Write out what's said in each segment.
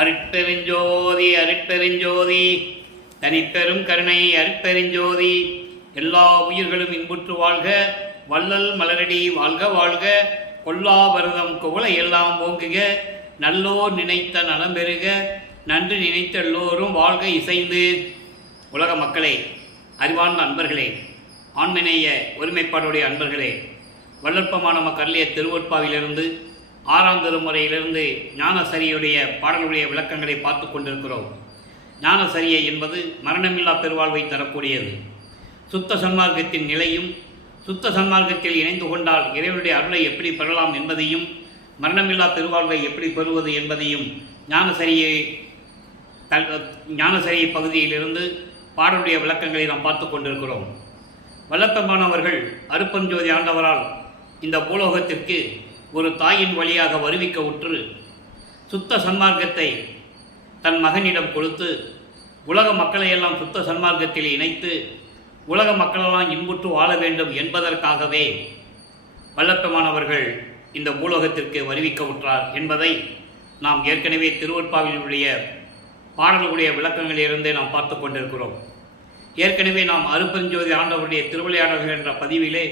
அருட்பெருஞ்சோதி அருட்பெருஞ்சோதி தனிப்பெரும் கருணை அருட்பெருஞ்சோதி. எல்லா உயிர்களும் இன்புற்று வாழ்க, வள்ளல் மலரடி வாழ்க வாழ்க, கொல்லாபரதம் குவளை எல்லாம் ஓங்குக, நல்லோர் நினைத்த நலம் பெறுக, நன்று நினைத்த எல்லோரும் வாழ்க இசைந்து. உலக மக்களே, அறிவார்ந்த அன்பர்களே, ஆண்மநேய ஒருமைப்பாடுடைய அன்பர்களே, வல்லற்பமான மக்களிய திருவொற்பாவிலிருந்து 6ஆம் திருமுறையிலிருந்து ஞானசரியுடைய பாடலுடைய விளக்கங்களை பார்த்து கொண்டிருக்கிறோம். ஞானசரியை என்பது மரணமில்லா பெருவாழ்வை தரக்கூடியது. சுத்த சன்மார்க்கத்தின் நிலையும், சுத்த சன்மார்க்கத்தில் இணைந்து கொண்டால் இறைவனுடைய அருளை எப்படி பெறலாம் என்பதையும், மரணமில்லா பெருவாழ்வை எப்படி பெறுவது என்பதையும் ஞானசரியை பகுதியிலிருந்து பாடலுடைய விளக்கங்களை நாம் பார்த்து கொண்டிருக்கிறோம். வல்லப்பெருமானவர்கள் அருப்பஞ்சோதி ஆண்டவரால் இந்த பூலோகத்திற்கு ஒரு தாயின் வழியாக வருவிக்க உற்று சுத்த சன்மார்க்கத்தை தன் மகனிடம் கொடுத்து உலக மக்களையெல்லாம் சுத்த சன்மார்க்கத்தில் இணைத்து உலக மக்களெல்லாம் இன்புற்று வாழ வேண்டும் என்பதற்காகவே வல்லப்பெருமானவர்கள் இந்த பூலோகத்திற்கு வருவிக்க உற்றார் என்பதை நாம் ஏற்கனவே திருவொற்பாவினுடைய பாடல்களுடைய விளக்கங்களிலிருந்தே நாம் பார்த்து கொண்டிருக்கிறோம். ஏற்கனவே நாம் அருப்பெருஞ்சோதி ஆண்டவருடைய திருவிளையாடல்கள் என்ற பதிவிலே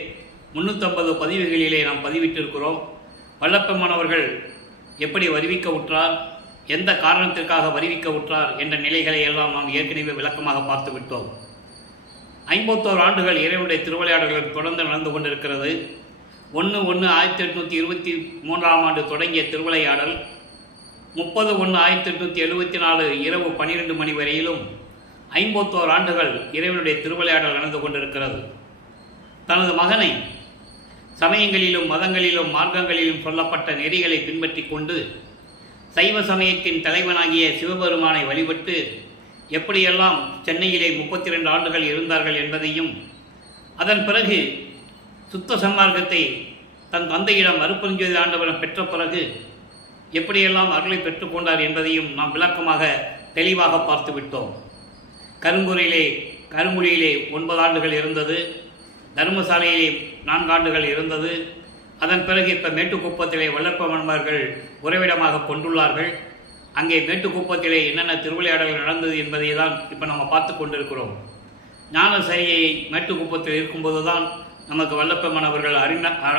350 பதிவுகளிலே நாம் பதிவிட்டிருக்கிறோம். வல்லப்பெருமானவர்கள் எப்படி வருவிக்க உற்றார், எந்த காரணத்திற்காக வருவிக்க உற்றார் என்ற நிலைகளை எல்லாம் நாம் ஏற்கனவே விளக்கமாக பார்த்து விட்டோம். 51 ஆண்டுகள் இறைவனுடைய திருவிளையாடல்கள் தொடர்ந்து நடந்து கொண்டிருக்கிறது. 1/1/1823 ஆண்டு தொடங்கிய திருவிளையாடல் 30/1/1874 இரவு 12 மணி வரையிலும் 51 ஆண்டுகள் இறைவனுடைய திருவிளையாடல் நடந்து கொண்டிருக்கிறது. தனது மகனை சமயங்களிலும் மதங்களிலும் மார்க்கங்களிலும் சொல்லப்பட்ட நெறிகளை பின்பற்றி கொண்டு சைவ சமயத்தின் தலைவனாகிய சிவபெருமானை வழிபட்டு எப்படியெல்லாம் சென்னையிலே 32 ஆண்டுகள் இருந்தார்கள் என்பதையும், அதன் பிறகு சுத்த சன்மார்க்கத்தை தன் தந்தையிடம் அருப்பெருஞ்சோதி ஆண்டவரிடம் பெற்ற பிறகு எப்படியெல்லாம் அருளை பெற்றுக்கொண்டார் என்பதையும் நாம் விளக்கமாக தெளிவாக பார்த்து விட்டோம். கருங்குடியிலே 9 ஆண்டுகள் இருந்தது, தர்மசாலையிலே 4 ஆண்டுகள் இருந்தது. அதன் பிறகு இப்போ மேட்டுக்குப்பத்திலே வல்லப்பெருமானவர்கள் உறைவிடமாக கொண்டுள்ளார்கள். அங்கே மேட்டுக்குப்பத்திலே என்னென்ன திருவிளையாடல்கள் நடந்தது என்பதை தான் இப்போ நம்ம பார்த்து கொண்டிருக்கிறோம். ஞானசரியை மேட்டுக்குப்பத்தில் இருக்கும்போது தான் நமக்கு வல்லப்பெருமானவர்கள்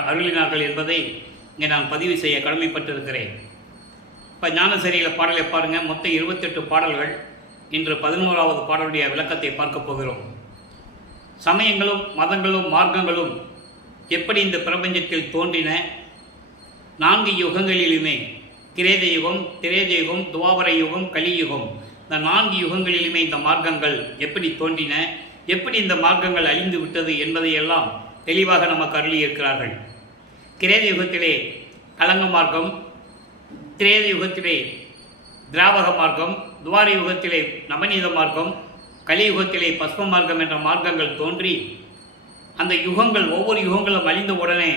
அருளினார்கள் என்பதை இங்கே நான் பதிவு செய்ய கடமைப்பட்டிருக்கிறேன். இப்போ ஞானசரியில் பாடலை பாருங்கள். மொத்தம் 28 பாடல்கள். இன்று 11வது பாடலுடைய விளக்கத்தை பார்க்க போகிறோம். சமயங்களும் மதங்களும் மார்க்கங்களும் எப்படி இந்த பிரபஞ்சத்தில் தோன்றின, 4 யுகங்களிலுமே கிரேத யுகம், திரேத யுகம், துவாபர யுகம், கலியுகம், இந்த 4 யுகங்களிலுமே இந்த மார்க்கங்கள் எப்படி தோன்றின, எப்படி இந்த மார்க்கங்கள் அழிந்து விட்டது என்பதையெல்லாம் தெளிவாக நமக்கு அருளியிருக்கிறார்கள். கிரேத யுகத்திலே கலங்க மார்க்கம், திரேத யுகத்திலே திராவக மார்க்கம், துவார யுகத்திலே நவநீத மார்க்கம், கலியுகத்திலே பஸ்ம மார்க்கம் என்ற மார்க்கங்கள் தோன்றி அந்த யுகங்கள் ஒவ்வொரு யுகங்களும் அழிந்த உடனே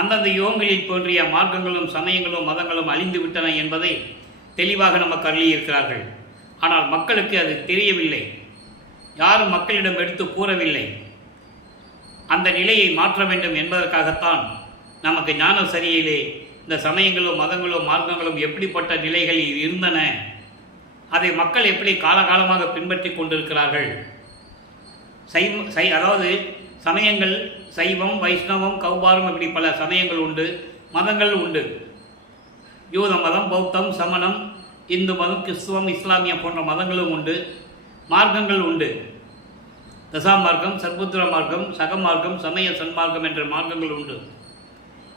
அந்தந்த யுகங்களில் தோன்றிய மார்க்கங்களும் சமயங்களும் மதங்களும் அழிந்து விட்டன என்பதை தெளிவாக நமக்கு அருளியிருக்கிறார்கள். ஆனால் மக்களுக்கு அது தெரியவில்லை, யாரும் மக்களிடம் எடுத்து கூறவில்லை. அந்த நிலையை மாற்ற வேண்டும் என்பதற்காகத்தான் நமக்கு ஞானசரியிலே இந்த சமயங்களும் மதங்களும் மார்க்கங்களும் எப்படிப்பட்ட நிலைகளில் இருந்தன, அதை மக்கள் எப்படி காலகாலமாக பின்பற்றி கொண்டிருக்கிறார்கள். அதாவது சமயங்கள் சைவம், வைஷ்ணவம், கௌபாரம், இப்படி பல சமயங்கள் உண்டு, மதங்கள் உண்டு. யூத மதம், பௌத்தம், சமணம், இந்து மதம், கிறிஸ்துவம், இஸ்லாமிய போன்ற மதங்களும் உண்டு, மார்க்கங்கள் உண்டு. தசாமார்க்கம், சர்புத்திர மார்க்கம், சகமார்க்கம், சமய சன்மார்க்கம் என்ற மார்க்கங்கள் உண்டு.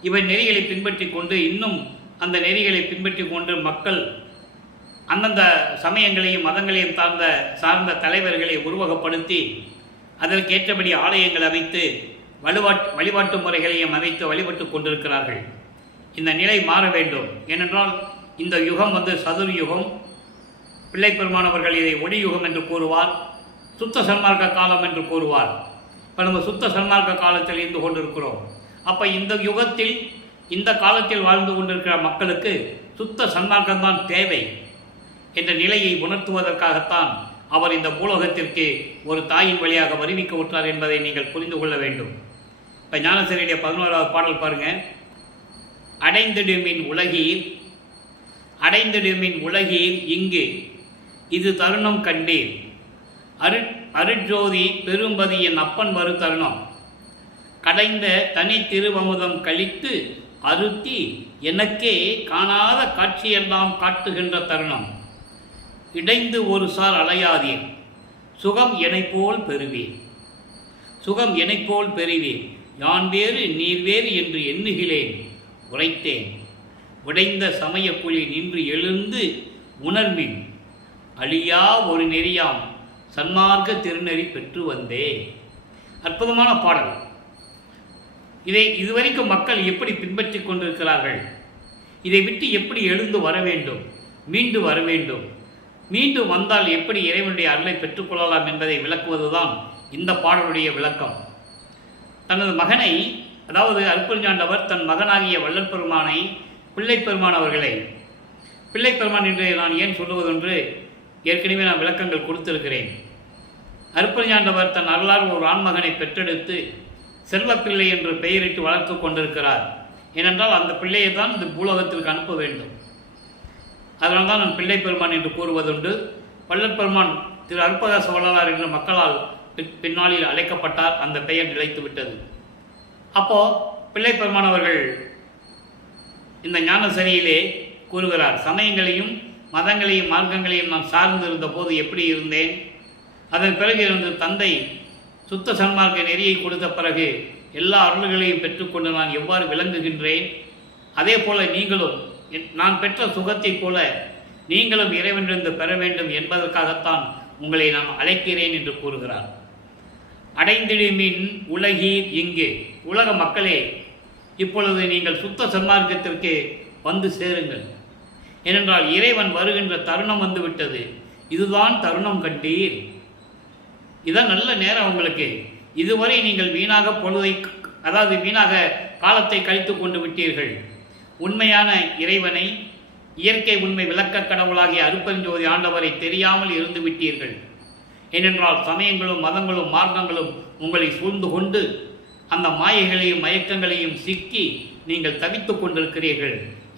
இவை நெறிகளை பின்பற்றி கொண்டு இன்னும் அந்த நெறிகளை பின்பற்றி கொண்டு மக்கள் அந்தந்த சமயங்களையும் மதங்களையும் சார்ந்த தலைவர்களை உருவகப்படுத்தி அதற்கேற்றபடி ஆலயங்கள் அமைத்து வழிபாட்டு முறைகளையும் அமைத்து வழிபட்டு கொண்டிருக்கிறார்கள். இந்த நிலை மாற வேண்டும். ஏனென்றால் இந்த யுகம் சதுர் யுகம். பிள்ளை பெருமானவர்கள் இதை ஒளி யுகம் என்று கூறுவார், சுத்த சன்மார்க்க காலம் என்று கூறுவார். இப்போ நம்ம சுத்த சன்மார்க்க காலத்தில் இருந்து கொண்டிருக்கிறோம். அப்போ இந்த யுகத்தில் இந்த காலத்தில் வாழ்ந்து கொண்டிருக்கிற மக்களுக்கு சுத்த சன்மார்க்கம்தான் தேவை என்ற நிலையை உணர்த்துவதற்காகத்தான் அவர் இந்த பூலோகத்திற்கு ஒரு தாயின் வழியாக வருவிக்க உற்றார் என்பதை நீங்கள் புரிந்து கொள்ள வேண்டும். இப்போ ஞானசரியுடைய 11வது பாடல் பாருங்கள். அடைந்திடுமின் உலகீர் அடைந்திடுமின் உலகீர் இங்கு இது தருணம் கண்டீர். அருட்ஜோதி பெரும்பதி என் அப்பன் வரு தருணம். கடைந்த தனி திருவமுதம் கழித்து அருத்தி எனக்கே காணாத காட்சியெல்லாம் காட்டுகின்ற தருணம். இடைந்து ஒரு சார் அலையாதீர் சுகம் எனைப்போல் பெறுவீர். சுகம் எனைப்போல் பெறுவீர். யான் வேறு நீர் வேறு என்று எண்ணுகிறேன் உரைத்தேன். உடைந்த சமயக்குழி நின்று எழுந்து உணர்மின் அழியா ஒரு நெறியாம் சன்மார்க்க திருநெறி பெற்று வந்தே. அற்புதமான பாடல். இதை இதுவரைக்கும் மக்கள் எப்படி பின்பற்றி கொண்டிருக்கிறார்கள்? இதை விட்டு எப்படி எழுந்து வர வேண்டும், மீண்டு வர வேண்டும், மீண்டும் வந்தால் எப்படி இறைவனுடைய அருளை பெற்றுக்கொள்ளலாம் என்பதை விளக்குவதுதான் இந்த பாடலுடைய விளக்கம். தனது மகனை, அதாவது அருட்பெருஞ்சாண்டவர் தன் மகனாகிய வள்ளல் பெருமானை, பிள்ளைப்பெருமான் அவர்களை, பிள்ளைப்பெருமான் என்று நான் ஏன் சொல்லுவதென்று ஏற்கனவே நான் விளக்கங்கள் கொடுத்திருக்கிறேன். அருட்பெருஞ்சாண்டவர் தன் அருளால் ஒரு ஆண்மகனை பெற்றெடுத்து செல்வப்பிள்ளை என்று பெயரிட்டு வளர்த்து கொண்டிருக்கிறார். ஏனென்றால் அந்த பிள்ளையை தான் இந்த பூலோகத்திற்கு அனுப்ப வேண்டும். அதனால்தான் நான் பிள்ளைப்பெருமான் என்று கூறுவதுண்டு. வள்ளல் பெருமான் திரு அருட்பதாச வள்ளலார் என்று மக்களால் பின்னாளில் அழைக்கப்பட்டார். அந்த பெயர் நிலைத்து விட்டது. அப்போது பிள்ளைப்பெருமான் அவர்கள் இந்த ஞானசரியிலே கூறுகிறார், சமயங்களையும் மதங்களையும் மார்க்கங்களையும் நான் சார்ந்து இருந்த போது எப்படி இருந்தேன், அதன் பிறகு இருந்து தந்தை சுத்த சன்மார்க்க நெறியை கொடுத்த பிறகு எல்லா அருள்களையும் பெற்றுக்கொண்டு நான் எவ்வாறு விளங்குகின்றேன், அதே போல நீங்களும் நான் பெற்ற சுகத்தைப் போல நீங்களும் இறைவனிலிருந்து பெற வேண்டும் என்பதற்காகத்தான் உங்களை நான் அழைக்கிறேன் என்று கூறுகிறார். அடைந்திடுமின் உலகீர் இங்கு. உலக மக்களே, இப்பொழுது நீங்கள் சுத்த சன்மார்க்கத்திற்கு வந்து சேருங்கள். ஏனென்றால் இறைவன் வருகின்ற தருணம் வந்துவிட்டது. இதுதான் தருணம் கண்டீர். இதான் நல்ல நேரம் உங்களுக்கு. இதுவரை நீங்கள் வீணாக பொழுதை, அதாவது வீணாக காலத்தை கழித்து கொண்டு விட்டீர்கள். உண்மையான இறைவனை, இயற்கை உண்மை விளக்க கடவுளாகிய அருட்பெருஞ்சோதி ஆண்டவரை தெரியாமல் இருந்து விட்டீர்கள். ஏனென்றால் சமயங்களும் மதங்களும் மார்க்கங்களும் உங்களை சூழ்ந்து கொண்டு அந்த மாயைகளையும் மயக்கங்களையும் சிக்கி நீங்கள் தவித்து கொண்டிருக்கிறீர்கள்.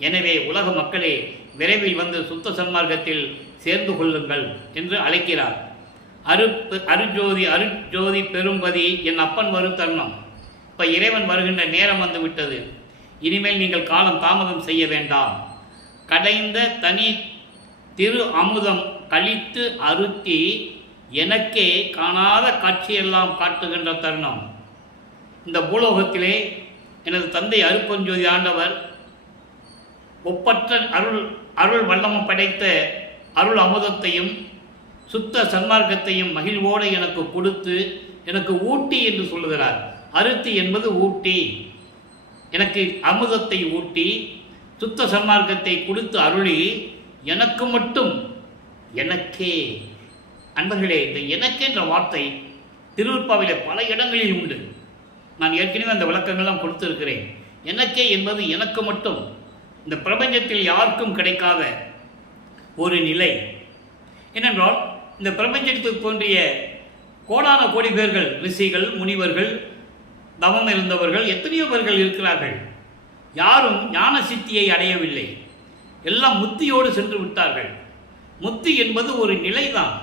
எனவே உலக மக்களே, விரைவில் வந்து சுத்த சன்மார்க்கத்தில் சேர்ந்து கொள்ளுங்கள் என்று அழைக்கிறார். அருட்ஜோதி பெரும்பதி என் அப்பன் வரும் தருணம். இப்போ இறைவன் வருகின்ற நேரம் வந்து விட்டது. இனிமேல் நீங்கள் காலம் தாமதம் செய்ய வேண்டாம். கடைந்த தனி திரு அமுதம் கழித்து அருத்தி எனக்கே காணாத காட்சியெல்லாம் காட்டுகின்ற தருணம். இந்த பூலோகத்திலே எனது தந்தை அருட்பெருஞ்சோதி ஆண்டவர் ஒப்பற்ற அருள் வல்லமம் படைத்த அருள் அமுதத்தையும் சுத்த சன்மார்க்கத்தையும் மகிழ்வோடு எனக்கு கொடுத்து எனக்கு ஊட்டி என்று சொல்லுகிறார். அருத்தி என்பது ஊட்டி. எனக்கு அமுதத்தை ஊட்டி சுத்த சன்மார்க்கத்தை கொடுத்து அருளி எனக்கு மட்டும், எனக்கே. அன்பர்களே, இந்த எனக்கே என்ற வார்த்தை திருவருட்பாவிலே பல இடங்களில் உண்டு. நான் ஏற்கனவே அந்த விளக்கங்கள்லாம் கொடுத்திருக்கிறேன். எனக்கே என்பது எனக்கு மட்டும், இந்த பிரபஞ்சத்தில் யாருக்கும் கிடைக்காத ஒரு நிலை. ஏனென்றால் இந்த பிரபஞ்சத்தில் தோன்றிய கோடான கோடி பேர்கள், ரிஷிகள், முனிவர்கள், தவம் இருந்தவர்கள், எத்தனையோ பேர்கள் இருக்கிறார்கள். யாரும் ஞான சித்தியை அடையவில்லை. எல்லாம் முத்தியோடு சென்று விட்டார்கள். முத்தி என்பது ஒரு நிலைதான்.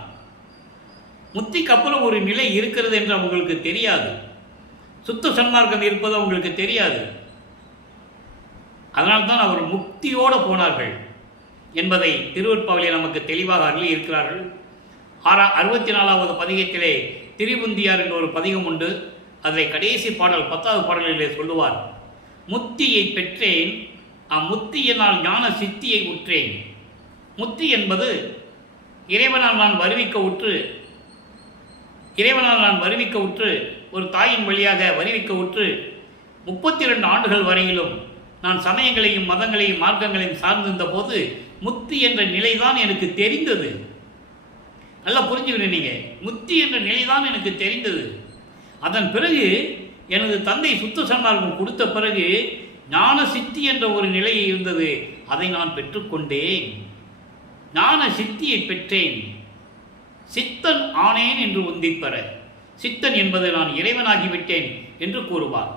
முத்திக்கு அப்புறம் ஒரு நிலை இருக்கிறது என்று அவங்களுக்கு தெரியாது. சுத்த சன்மார்க்கம் இருப்பது அவங்களுக்கு தெரியாது. அதனால்தான் அவர் முக்தியோடு போனார்கள் என்பதை திருவருட்பாவிலே நமக்கு தெளிவாக அருளி இருக்கிறார்கள். 64வது பதிகத்திலே திரிபுந்தியார் என்ற ஒரு பதிகம் உண்டு. அதில் கடைசி பாடல் 10வது பாடலிலே சொல்லுவார், முத்தியை பெற்றேன் அம்முத்தியினால் ஞான சித்தியை உற்றேன். முத்தி என்பது இறைவனால் நான் வருவிக்க உற்று ஒரு தாயின் வழியாக வருவிக்க உற்று 32 ஆண்டுகள் வரையிலும் நான் சமயங்களையும் மதங்களையும் மார்க்கங்களையும் சார்ந்திருந்த போது முத்தி என்ற நிலைதான் எனக்கு தெரிந்தது. நல்லா புரிஞ்சுக்கிறேன். நீங்கள் முத்தி என்ற நிலைதான் எனக்கு தெரிந்தது. அதன் பிறகு எனது தந்தை சுத்த சன்மார்க்கம் கொடுத்த பிறகு ஞான சித்தி என்ற ஒரு நிலை இருந்தது. அதை நான் பெற்றுக்கொண்டேன். ஞான சித்தியை பெற்றேன். சித்தன் ஆனேன் என்று உந்திப்பெற. சித்தன் என்பது நான் இறைவனாகிவிட்டேன் என்று கூறுவார்.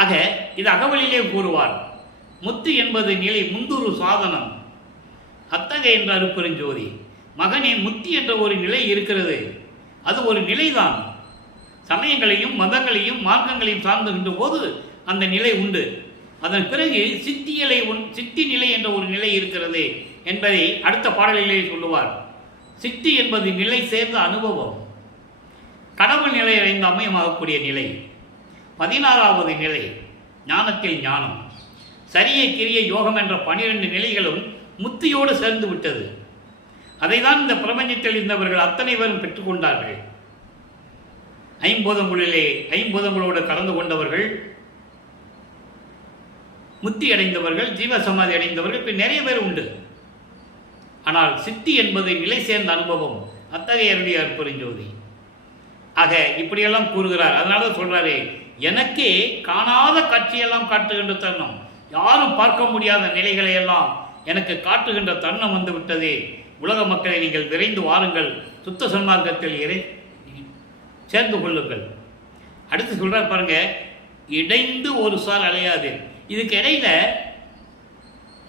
ஆக இது அகவலிலே கூறுவார். முத்து என்பது நிலை முந்துரு சாதனம். அத்தகைய என்ற அருப்பெருஞ்சோதி. மகனே, முத்தி என்ற ஒரு நிலை இருக்கிறது. அது ஒரு நிலைதான். சமயங்களையும் மதங்களையும் மார்க்கங்களையும் சார்ந்துகின்ற போது அந்த நிலை உண்டு. அதன் பிறகு சித்தி நிலை என்ற ஒரு நிலை இருக்கிறது என்பதை அடுத்த பாடலிலே சொல்லுவார். சித்தி என்பது நிலை சேர்ந்த அனுபவம், கடவுள் நிலை அடைந்த அமயமாகக்கூடிய நிலை. 16வது நிலை ஞானத்தில் ஞானம். சரிய கிரிய யோகம் என்ற 12 நிலைகளும் முத்தியோடு சேர்ந்து விட்டது. அதை தான் இந்த பிரபஞ்சத்தில் இருந்தவர்கள் அத்தனை பேரும் பெற்றுக்கொண்டார்கள். ஐம்பூதங்களோடு கலந்து கொண்டவர்கள், முத்தி அடைந்தவர்கள், ஜீவசமாதி அடைந்தவர்கள் இப்ப நிறைய பேர் உண்டு. ஆனால் சித்தி என்பது நிலை சேர்ந்த அனுபவம். அத்தகைய அருட்பெருஞ்சோதி. ஆக இப்படியெல்லாம் கூறுகிறார். அதனால சொல்றாரு, எனக்கே காணாத காட்சியெல்லாம் காட்டுகின்ற தருணம், யாரும் பார்க்க முடியாத நிலைகளை எல்லாம் எனக்கு காட்டுகின்ற தருணம் வந்து விட்டதே. உலக மக்களை நீங்கள் விரைந்து வாருங்கள், சுத்த சன்மார்க்கத்தில் சேர்ந்து கொள்ளுங்கள். அடுத்து சொல்றார் பாருங்க, இடைந்து ஒரு சால் அலையாது. இதுக்கு இடையில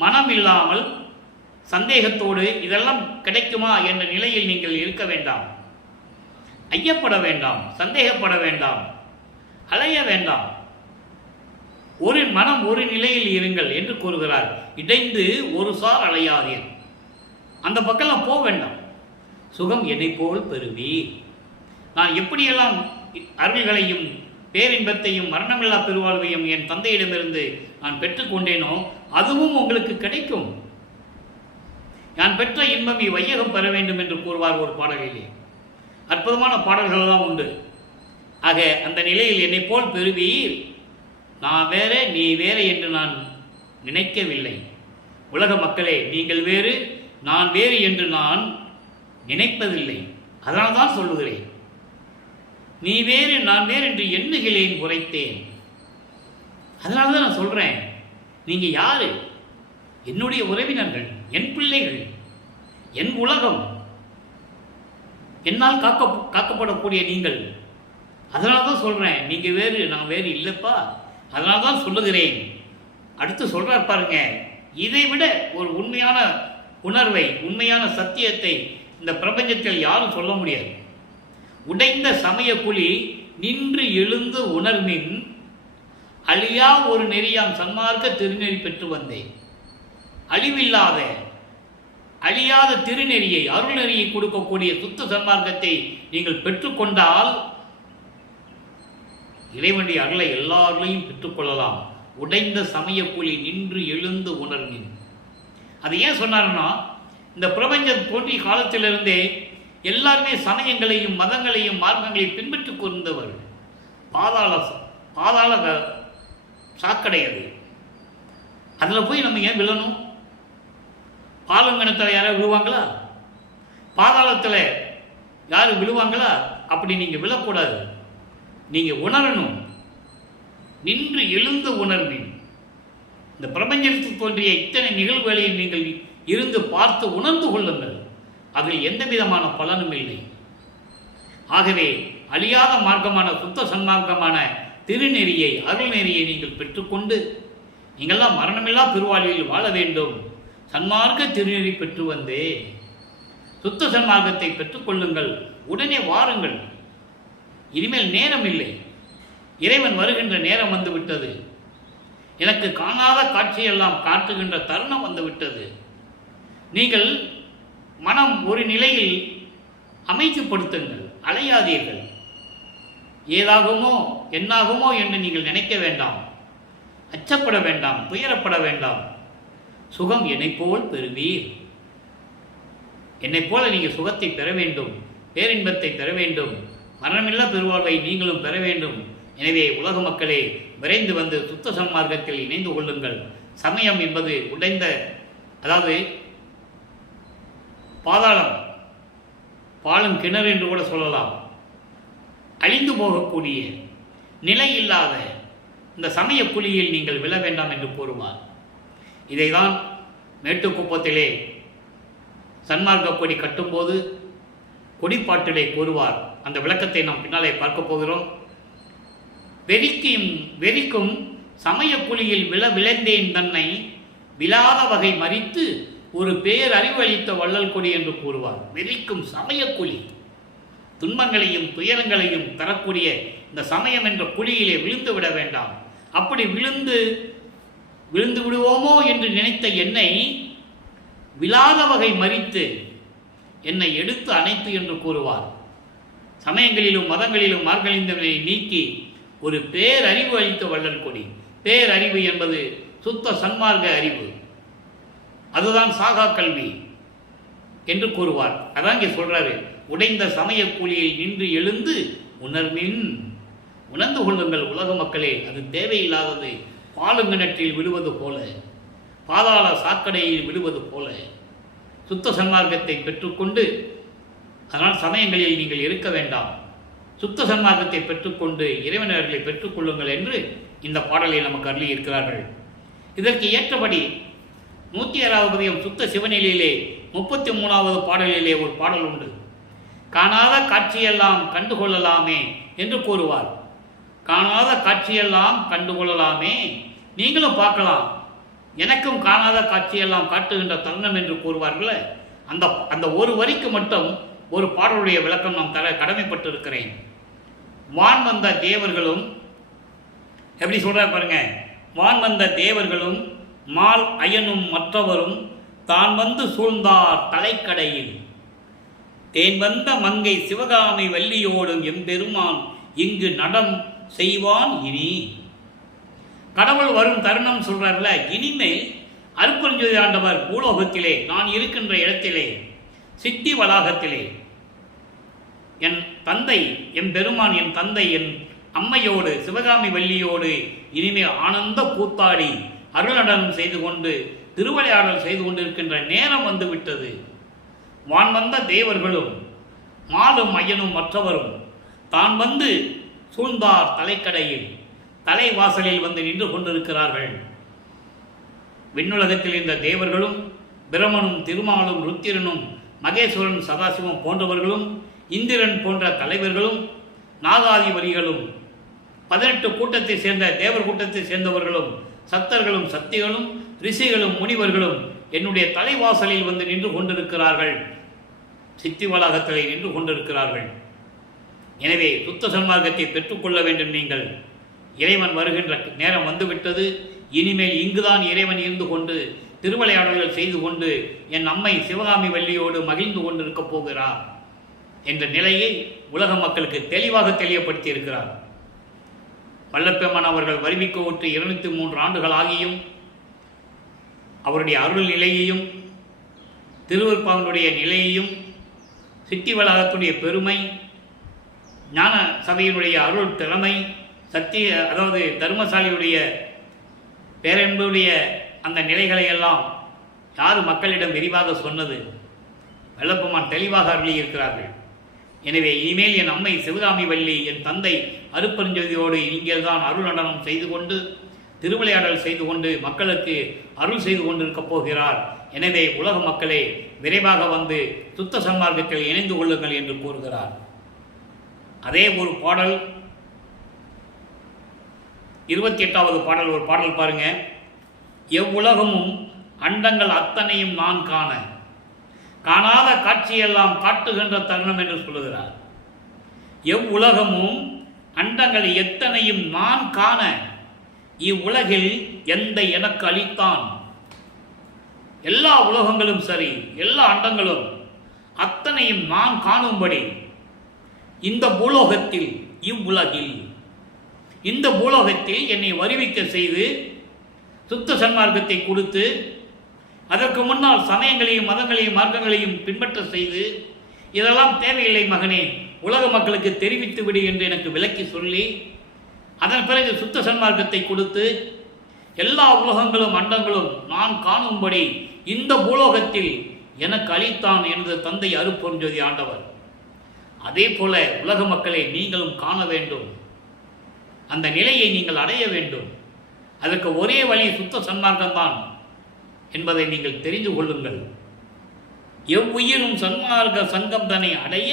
மனம் இல்லாமல் சந்தேகத்தோடு இதெல்லாம் கிடைக்குமா என்ற நிலையில் நீங்கள் இருக்க வேண்டாம். ஐயப்பட வேண்டாம், சந்தேகப்பட வேண்டாம், அலைய வேண்டாம். ஒரு மனம் ஒரு நிலையில் இருங்கள் என்று கூறுகிறார். இடைந்து ஒரு சார் அலையாதீர். அந்த பக்கம் போக வேண்டாம். சுகம் என்னை போல் பெறுவீர். நான் எப்படியெல்லாம் அருள்களையும் பேரின்பத்தையும் மரணமில்லா பெருவாழ்வையும் என் தந்தையிடமிருந்து நான் பெற்றுக்கொண்டேனோ அதுவும் உங்களுக்கு கிடைக்கும். நான் பெற்ற இன்பம் வையகம் பெற வேண்டும் என்று கூறுவார் ஒரு பாடலிலே. அற்புதமான பாடல்களெல்லாம் உண்டு. ஆக அந்த நிலையில் என்னை போல் பெறுவீர். நான் வேற நீ வேற என்று நான் நினைக்கவில்லை. உலக மக்களே, நீங்கள் வேறு நான் வேறு என்று நான் நினைப்பதில்லை. அதனால் தான் சொல்லுகிறேன், நீ வேறு நான் வேறு என்று எண்ணுகிறேன், உரைத்தேன். அதனால தான் நான் சொல்கிறேன், நீங்கள் யாரு? என்னுடைய உறவினர்கள், என் பிள்ளைகள், என் உலகம், என்னால் காக்கப்படக்கூடிய நீங்கள். அதனால தான் சொல்கிறேன், நீங்கள் வேறு நான் வேறு இல்லைப்பா. அதனால தான் சொல்லுகிறேன். அடுத்து சொல்கிறார் பாருங்க, இதை விட ஒரு உண்மையான உணர்வை, உண்மையான சத்தியத்தை இந்த பிரபஞ்சத்தில் யாரும் சொல்ல முடியாது. உடைந்த சமய குழி நின்று எழுந்து உணர்மின் அழியா ஒரு நெறியாம் சன்மார்க்க திருநெறி பெற்று வந்தேன். அழிவில்லாத அழியாத திருநெறியை, அருள் நெறியை கொடுக்கக்கூடிய சுத்த சன்மார்க்கத்தை நீங்கள் பெற்றுக்கொண்டால் இறைவனுடைய அருளை எல்லாரையும் பெற்றுக்கொள்ளலாம். உடைந்த சமய குழி நின்று எழுந்து உணர்மின். அது ஏன் சொன்னார்னா, இந்த பிரபஞ்சம் தோன்றிய காலத்திலிருந்தே எல்லாருமே சமயங்களையும் மதங்களையும் மார்க்கங்களையும் பின்பற்றிக் கொண்டவர்கள். பாதாள சாக்கடை அது. அதில் போய் நம்ம ஏன் விழணும்? பாலங்கணத்தில் யாராவது விழுவாங்களா? பாதாளத்தில் யாரும் விழுவாங்களா? அப்படி நீங்கள் விழக்கூடாது. நீங்கள் உணரணும். நின்று எழுந்து உணர்வின். இந்த பிரபஞ்சத்தில் தோன்றிய இத்தனை நிகழ்வுகளையும் நீங்கள் இருந்து பார்த்து உணர்ந்து கொள்ளுங்கள். அதில் எந்த விதமான பலனும் இல்லை. ஆகவே அழியாத மார்க்கமான சுத்த சன்மார்க்கமான திருநெறியை, அருள் நெறியை நீங்கள் பெற்றுக்கொண்டு நீங்கள்லாம் மரணமில்லா பெருவாழ்வில் வாழ வேண்டும். சன்மார்க்க திருநெறி பெற்று வந்து சுத்த சன்மார்க்கத்தை பெற்றுக்கொள்ளுங்கள். உடனே வாருங்கள். இனிமேல் நேரம் இல்லை. இறைவன் வருகின்ற நேரம் வந்துவிட்டது. எனக்கு காணாத காட்சியெல்லாம் காட்டுகின்ற தருணம் வந்துவிட்டது. நீங்கள் மனம் ஒரு நிலையில் அமைதிப்படுத்துங்கள், அலையாதீர்கள். ஏதாகுமோ என்னாகுமோ என்று நீங்கள் நினைக்க வேண்டாம், அச்சப்பட வேண்டாம், துயரப்பட வேண்டாம். சுகம் என்னை போல் பெறுவீர். என்னை போல நீங்கள் சுகத்தை பெற வேண்டும், பேரின்பத்தை பெற வேண்டும், மரணமில்லா பெருவாழ்வை நீங்களும் பெற வேண்டும். எனவே உலக மக்களே, விரைந்து வந்து சுத்த சன்மார்க்கத்தில் இணைந்து கொள்ளுங்கள். சமயம் என்பது உடைந்த, அதாவது பாதாளம், பாலும் கிணறு என்று கூட சொல்லலாம், அழிந்து போகக்கூடிய நிலை இல்லாத இந்த சமய குழியில் நீங்கள் விழ வேண்டாம் என்று கூறுவார். இதைதான் மேட்டுக்குப்பத்திலே சன்மார்க்க கொடி கட்டும்போது கொடிப்பாட்டிலே கூறுவார். அந்த விளக்கத்தை நாம் பின்னாலே பார்க்க போகிறோம். வெறிக்கும் சமய குழியில் விழந்தேன் தன்னை விழாத வகை மறித்து ஒரு பேரறிவு அளித்த வள்ளல் கொடி என்று கூறுவார். வெறிக்கும் சமயக்குழி, துன்பங்களையும் துயரங்களையும் தரக்கூடிய இந்த சமயம் என்ற குழியிலே விழுந்து விட வேண்டாம். அப்படி விழுந்து விடுவோமோ என்று நினைத்த என்னை விழாத வகை மறித்து என்னை எடுத்து அணைத்து என்று கூறுவார். சமயங்களிலும் மதங்களிலும் மார்க்கழிந்தவனை நீக்கி ஒரு பேரறிவு அளித்த வள்ளல் கொடி. பேரறிவு என்பது சுத்த சன்மார்க்க அறிவு, அதுதான் சாகா கல்வி என்று கூறுவார். அதான் இங்கே சொல்றாரு, உடைந்த சமய கூலியில் நின்று எழுந்து உணர்ந்து கொள்ளுங்கள் உலக மக்களே, அது தேவையில்லாதது. பாலுங்கிணற்றில் விடுவது போல, பாதாள சாக்கடையில் விடுவது போல சுத்த சன்மார்க்கத்தை பெற்றுக்கொண்டு, அதனால் சமயங்களில் நீங்கள் இருக்க வேண்டாம், சுத்த சன்மார்க்கத்தை பெற்றுக்கொண்டு இறைவனர்களை பெற்றுக்கொள்ளுங்கள் என்று இந்த பாடலை நமக்கு அருளி இருக்கிறார்கள். இதற்கு ஏற்றபடி 106வது பதிகம் சுத்த சிவநிலையிலே 33வது பாடலிலே ஒரு பாடல் உண்டு. காணாத காட்சியெல்லாம் கண்டுகொள்ளலாமே என்று கூறுவார். காணாத காட்சியெல்லாம் கண்டுகொள்ளலாமே, நீங்களும் பார்க்கலாம், எனக்கும் காணாத காட்சியெல்லாம் காட்டுகின்ற தருணம் என்று கூறுவார்கள். அந்த ஒரு வரிக்கு மட்டும் ஒரு பாடலுடைய விளக்கம் நாம் தர கடமைப்பட்டு இருக்கிறேன். வான் வந்த தேவர்களும், எப்படி சொல்றார் பாருங்க, வான் வந்த தேவர்களும் மால் அயனும் மற்றவரும் தான் வந்து சூழ்ந்தார் தலைக்கடையில், தேன் வந்த மங்கை சிவகாமி வள்ளியோடும் எம்பெருமான் இங்கு நடம் செய்வான். இனி கடவுள் வரும் தருணம் சொல்றார்ல, இனிமேல் அருட்பெருஞ்சோதி ஆண்டவர் பூலோகத்திலே, நான் இருக்கின்ற இடத்திலே, சித்தி வளாகத்திலே என் தந்தை எம்பெருமான், என் தந்தை என் அம்மையோடு சிவகாமி வள்ளியோடு இனிமேல் ஆனந்த கூத்தாடி அருள் நடனம் செய்து கொண்டு திருவிளையாடல் செய்து கொண்டிருக்கின்ற நேரம் வந்துவிட்டது. வான் வந்த தேவர்களும் மாலும் ஐயனும் மற்றவரும் தான் வந்து சூழ்ந்தார் தலைக்கடையில், தலைவாசலில் வந்து நின்று கொண்டிருக்கிறார்கள். விண்ணுலகத்தில் இந்த தேவர்களும் பிரமனும் திருமாலும் ருத்திரனும் மகேஸ்வரன் சதாசிவம் போன்றவர்களும் இந்திரன் போன்ற தலைவர்களும் நாகாதிபதிகளும் 18 கூட்டத்தை சேர்ந்த தேவர் கூட்டத்தை சேர்ந்தவர்களும் சத்தர்களும் சக்திகளும் ரிஷிகளும் முனிவர்களும் என்னுடைய தலைவாசலில் வந்து நின்று கொண்டிருக்கிறார்கள், சித்தி வளாகத்திலே நின்று கொண்டிருக்கிறார்கள். எனவே சுத்த சன்மார்க்கத்தை பெற்றுக்கொள்ள வேண்டும். நீங்கள் இறைவன் வருகின்ற நேரம் வந்துவிட்டது. இனிமேல் இங்குதான் இறைவன் இருந்து கொண்டு திருவிளையாடல்கள் செய்து கொண்டு என் அம்மை சிவகாமி வள்ளியோடு மகிழ்ந்து கொண்டிருக்கப் போகிறார் என்ற நிலையை உலக மக்களுக்கு தெளிவாக தெளிவுபடுத்தி இருக்கிறார். வல்லப்பெருமான் அவர்கள் வருவிக்க விட்டு 203 ஆண்டுகள் ஆகியும் அவருடைய அருள் நிலையையும் திருவருட்பாவினுடைய நிலையையும் சித்தி வளாகத்துடைய பெருமை, ஞான சபையினுடைய அருள் திறமை, சத்திய அதாவது தர்மசாலியுடைய பேரன்புடைய அந்த நிலைகளை எல்லாம் யார் மக்களிடம் விரிவாக சொன்னது? வல்லப்பெருமான் தெளிவாக அருளியிருக்கிறார்கள். எனவே இனிமேல் என் அம்மை சிவகாமி வள்ளி, என் தந்தை அருட்பெருஞ்சோதியோடு நீங்கள் தான் அருள் நடனம் செய்து கொண்டு திருவிளையாடல் செய்து கொண்டு மக்களுக்கு அருள் செய்து கொண்டிருக்கப் போகிறார். எனவே உலக மக்களே விரைவாக வந்து சுத்த சன்மார்க்கத்தில் இணைந்து கொள்ளுங்கள் என்று கூறுகிறார். அதே ஒரு பாடல் 28வது பாடல், ஒரு பாடல் பாருங்க. எவ்வுலகமும் அண்டங்கள் அத்தனையும் நான் காண, காணாத காட்சியெல்லாம் காட்டுகின்ற தருணம் என்று சொல்லுகிறார். எவ்வுலகமும் அண்டங்கள் எத்தனையும் நான் காண, இவ்வுலகில் எந்த எனக்கு அளித்தான். எல்லா உலகங்களும் சரி, எல்லா அண்டங்களும் அத்தனையும் நான் காணும்படி இந்த பூலோகத்தில், இவ்வுலகில் இந்த பூலோகத்தில் என்னை வருவிக்க செய்து சுத்த சன்மார்க்கத்தை கொடுத்து அதற்கு முன்னால் சமயங்களையும் மதங்களையும் மார்க்கங்களையும் பின்பற்ற செய்து, இதெல்லாம் தேவையில்லை மகனே, உலக மக்களுக்கு தெரிவித்து விடு என்று எனக்கு விளக்கி சொல்லி, அதன் பிறகு சுத்த சன்மார்க்கத்தை கொடுத்து எல்லா உலகங்களும் அண்டங்களும் நான் காணும்படி இந்த பூலோகத்தில் எனக்கு அளித்தான் எனது தந்தை அருட்பெருஞ்சோதி ஆண்டவர். அதே போல உலக மக்களை நீங்களும் காண வேண்டும், அந்த நிலையை நீங்கள் அடைய வேண்டும். அதற்கு ஒரே வழி சுத்த சன்மார்க்கம்தான் என்பதை நீங்கள் தெரிந்து கொள்ளுங்கள். எவ்வுயிரும் சன்மார்க்க சங்கம் தன்னை அடைய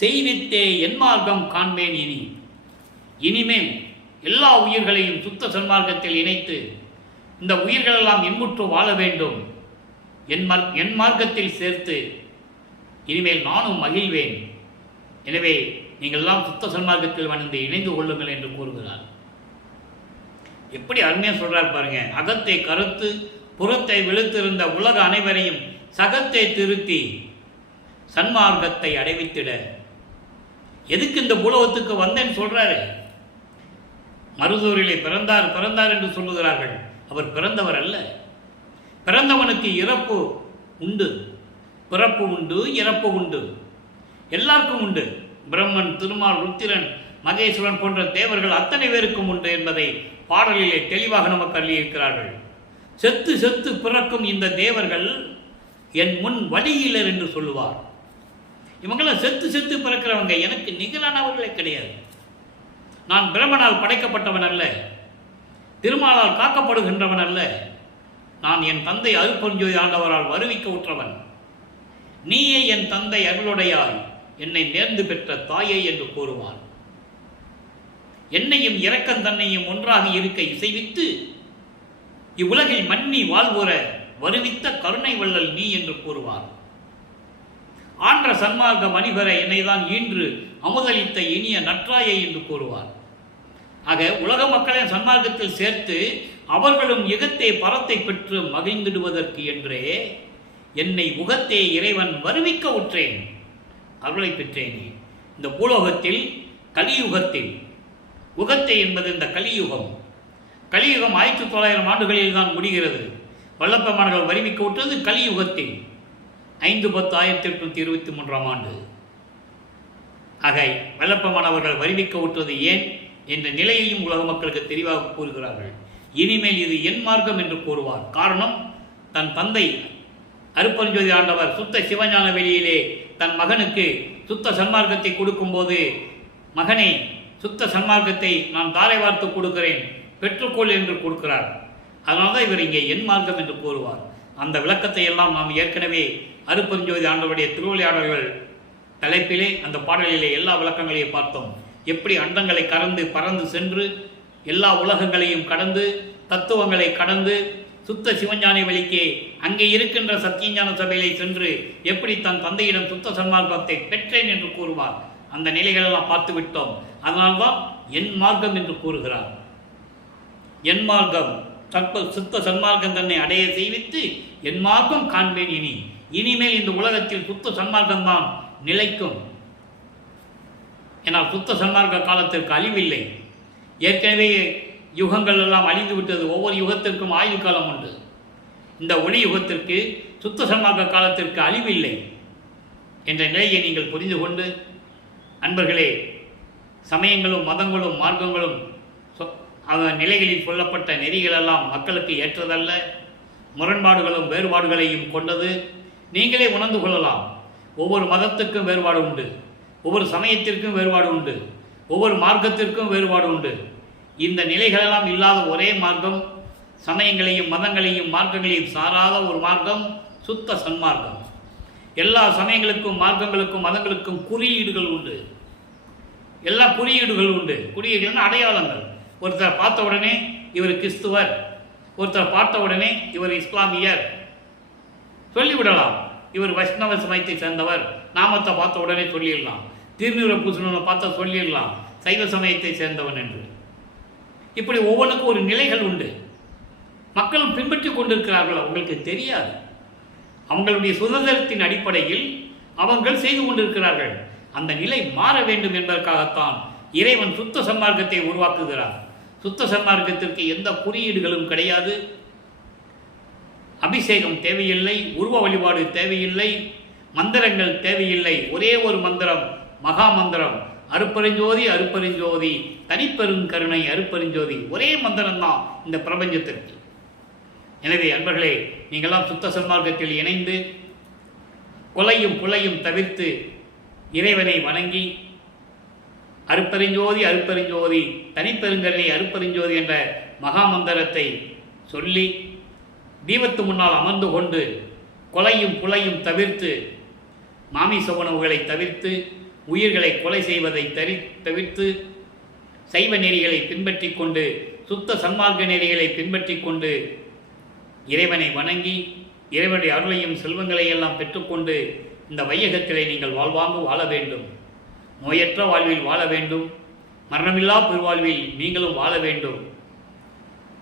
செய்வித்தே என் மார்க்கம் காண்பேன். இனிமேல் எல்லா உயிர்களையும் சுத்த சன்மார்க்கத்தில் இணைத்து இந்த உயிர்களெல்லாம் இன்புற்று வாழ வேண்டும். என் மார்க்கத்தில் சேர்த்து இனிமேல் நானும் மகிழ்வேன். எனவே நீங்கள் எல்லாம் சுத்த சன்மார்க்கத்தில் வந்து இணைந்து கொள்ளுங்கள் என்று கூறுகிறார். எப்படி அருமையாக சொல்றார் பாருங்க. அகத்தை கருத்து புறத்தை வெளுத்திருந்த உலக அனைவரையும் சகத்தை திருத்தி சன்மார்க்கத்தை அடைவித்திட. எதுக்கு இந்த பூலோகத்துக்கு வந்தேன்னு சொல்றாரு? மருதூரிலே பிறந்தார் என்று சொல்லுகிறார்கள். அவர் பிறந்தவர் அல்ல. பிறந்தவனுக்கு இறப்பு உண்டு, பிறப்பு உண்டு, இறப்பு உண்டு, எல்லாருக்கும் உண்டு. பிரம்மன், திருமால், ருத்திரன், மகேஸ்வரன் போன்ற தேவர்கள் அத்தனை பேருக்கும் உண்டு என்பதை பாடலிலே தெளிவாக நமக்கு அள்ளியிருக்கிறார்கள். செத்து செத்து பிறக்கும் இந்த தேவர்கள் என் முன் வழியிலர் என்று சொல்லுவார். இவங்களாம் செத்து செத்து பிறக்கிறவங்க, எனக்கு நிகரானவர்களே கிடையாது. நான் பிரம்மனால் படைக்கப்பட்டவன் அல்ல, திருமாலால் காக்கப்படுகின்றவன் அல்ல. நான் என் தந்தை அருட்பெருஞ்சோதி ஆண்டவரால் வருவிக்க உற்றவன். நீயே என் தந்தை அருளுடையாய் என்னை நேர்ந்து பெற்ற தாயே என்று கூறுவான். என்னையும் இரக்கம் தன்னையும் ஒன்றாக இருக்க இசைவித்து இவ்வுலகில் மன்னி வாழ்வுற வருவித்த கருணை வள்ளல் நீ என்று கூறுவார். ஆன்ற சன்மார்க்க மணிபெற என்னைதான் ஈன்று அமுதளித்த இனிய நற்றாயை என்று கூறுவார். ஆக உலக மக்களை சன்மார்க்கத்தில் சேர்த்து அவர்களும் யுகத்தே பரத்தை பெற்று மகிழ்ந்திடுவதற்கு என்றே என்னை உகத்தே இறைவன் வருவிக்க உற்றேன், அருளை பெற்றேனே. இந்த பூலோகத்தில் கலியுகத்தில், உகத்தை என்பது இந்த கலியுகம். கலியுகம் 1900 ஆண்டுகளில் தான் முடிகிறது. வல்லப்பெருமான்கள் வருவிக்க விட்டது கலியுகத்தில் 5/10/1823 ஆண்டு. ஆக வல்லப்பெருமானவர்கள் வருவிக்க விட்டது ஏன் என்ற நிலையையும் உலக மக்களுக்கு தெளிவாக கூறுகிறார்கள். இனிமேல் இது என் மார்க்கம் என்று கூறுவார். காரணம், தன் தந்தை அருட்பெருஞ்சோதி ஆண்டவர் சுத்த சிவஞான வெளியிலே தன் மகனுக்கு சுத்த சன்மார்க்கத்தை கொடுக்கும்போது, மகனே சுத்த சன்மார்க்கத்தை நான் தாரை வார்த்து கொடுக்கிறேன், பெற்றுக்கொள் என்று கொடுக்கிறார். அதனால தான் இவர் இங்கே என் மார்க்கம் என்று கூறுவார். அந்த விளக்கத்தை எல்லாம் நாம் ஏற்கனவே அருட்பெருஞ்சோதி ஆண்டவருடைய திருவிளையாடல்கள் தலைப்பிலே அந்த பாடலிலே எல்லா விளக்கங்களையும் பார்த்தோம். எப்படி அண்டங்களை கடந்து பறந்து சென்று எல்லா உலகங்களையும் கடந்து தத்துவங்களை கடந்து சுத்த சிவஞான வழிக்கே அங்கே இருக்கின்ற சத்தியஞான சபையிலே சென்று எப்படி தன் தந்தையிடம் சுத்த சன்மார்க்கத்தை பெற்றேன் என்று கூறுவார். அந்த நிலைகளெல்லாம் பார்த்து விட்டோம். அதனால்தான் என் மார்க்கம் என்று கூறுகிறார். என் மார்க்கம் சுத்த சன்மார்க்கம் தன்னை அடைய செய்வித்து என் மார்க்கம் காண்பேன். இனிமேல் இந்த உலகத்தில் சுத்த சன்மார்க்கம்தான் நிலைக்கும். ஏன்னால் சுத்த சன்மார்க்க காலத்திற்கு அழிவில்லை. ஏற்கனவே யுகங்கள் எல்லாம் அழிந்து விட்டது. ஒவ்வொரு யுகத்திற்கும் ஆயுள் காலம் உண்டு. இந்த ஒளி யுகத்திற்கு சுத்த சன்மார்க்க காலத்திற்கு அழிவில்லை என்ற நிலையை நீங்கள் புரிந்து கொண்டு, அன்பர்களே, சமயங்களும் மதங்களும் மார்க்கங்களும் நிலைகளில் சொல்லப்பட்ட நெறிகளெல்லாம் மக்களுக்கு ஏற்றதல்ல, முரண்பாடுகளும் வேறுபாடுகளையும் கொண்டது. நீங்களே உணர்ந்து கொள்ளலாம். ஒவ்வொரு மதத்துக்கும் வேறுபாடு உண்டு, ஒவ்வொரு சமயத்திற்கும் வேறுபாடு உண்டு, ஒவ்வொரு மார்க்கத்திற்கும் வேறுபாடு உண்டு. இந்த நிலைகளெல்லாம் இல்லாத ஒரே மார்க்கம், சமயங்களையும் மதங்களையும் மார்க்கங்களையும் சாராத ஒரு மார்க்கம் சுத்த சன்மார்க்கம். எல்லா சமயங்களுக்கும் மார்க்கங்களுக்கும் மதங்களுக்கும் குறியீடுகள் உண்டு. எல்லா குறியீடுகள் உண்டு. குறியீடுகள்னா அடையாளங்கள். ஒருத்தர் பார்த்த உடனே இவர் கிறிஸ்துவர், ஒருத்தர் பார்த்த உடனே இவர் இஸ்லாமியர் சொல்லிவிடலாம். இவர் வைஷ்ணவ சமயத்தை சேர்ந்தவர், நாமத்தை பார்த்த உடனே சொல்லிடலாம். திருநீரை பூசணனை பார்த்தா சொல்லிடலாம் சைவ சமயத்தை சேர்ந்தவன் என்று. இப்படி ஒவ்வொன்றுக்கும் ஒரு நிலைகள் உண்டு. மக்களும் பின்பற்றி கொண்டிருக்கிறார்கள். அவங்களுக்கு தெரியாது. அவங்களுடைய சுதந்திரத்தின் அடிப்படையில் அவங்கள் செய்து கொண்டிருக்கிறார்கள். அந்த நிலை மாற வேண்டும் என்பதற்காகத்தான் இறைவன் சுத்த சன்மார்க்கத்தை உருவாக்குகிறார். சுத்த சன்மார்க்கத்திற்கு எந்த குறியீடுகளும் கிடையாது. அபிஷேகம் தேவையில்லை, உருவ வழிபாடு தேவையில்லை, மந்திரங்கள் தேவையில்லை. ஒரே ஒரு மந்திரம், மகா மந்திரம், அருட்பெருஞ்சோதி அருட்பெருஞ்சோதி தனிப்பெருங்கருணை அருட்பெருஞ்சோதி. ஒரே மந்திரம்தான் இந்த பிரபஞ்சத்திற்கு. எனவே அன்பர்களே, நீங்களாம் சுத்த சன்மார்க்கத்தில் இணைந்து கொலையும் புலையும் தவிர்த்து இறைவனை வணங்கி அருட்பெருஞ்சோதி அருட்பெருஞ்சோதி தனிப்பெருங்கருணை அருட்பெருஞ்சோதி என்ற மகா மந்திரத்தை சொல்லி தீபத்து முன்னால் அமர்ந்து கொண்டு கொலையும் புலையும் தவிர்த்து, மாமிச உணவுகளை தவிர்த்து, உயிர்களை கொலை செய்வதை தவிர்த்து, சைவ நெறிகளை பின்பற்றி கொண்டு, சுத்த சன்மார்க்க நெறிகளை பின்பற்றி கொண்டு இறைவனை வணங்கி இறைவனுடைய அருளையும் செல்வங்களையும் எல்லாம் பெற்றுக்கொண்டு இந்த வையகத்திலே நீங்கள் வாழ்வாங்கு வாழ வேண்டும். நோயற்ற வாழ்வில் வாழ வேண்டும். மரணமில்லா பெருவாழ்வில் நீங்களும் வாழ வேண்டும்.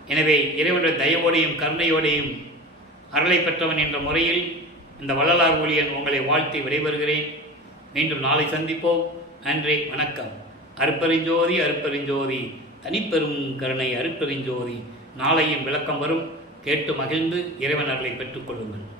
எனவே இறைவனுடைய தயவோடையும் கருணையோடையும் அருளை பெற்றவன் என்ற முறையில் இந்த வள்ளலார் ஊழியன் உங்களை வாழ்த்தி விடைபெறுகிறேன். மீண்டும் நாளை சந்திப்போம். நன்றி, வணக்கம். அருட்பெருஞ்சோதி அருட்பெருஞ்சோதி தனிப்பெரும் கருணை அருட்பெருஞ்சோதி. நாளையும் விளக்கம் வரும். கேட்டு மகிழ்ந்து இறைவன் அருளை பெற்றுக்கொள்ளுங்கள்.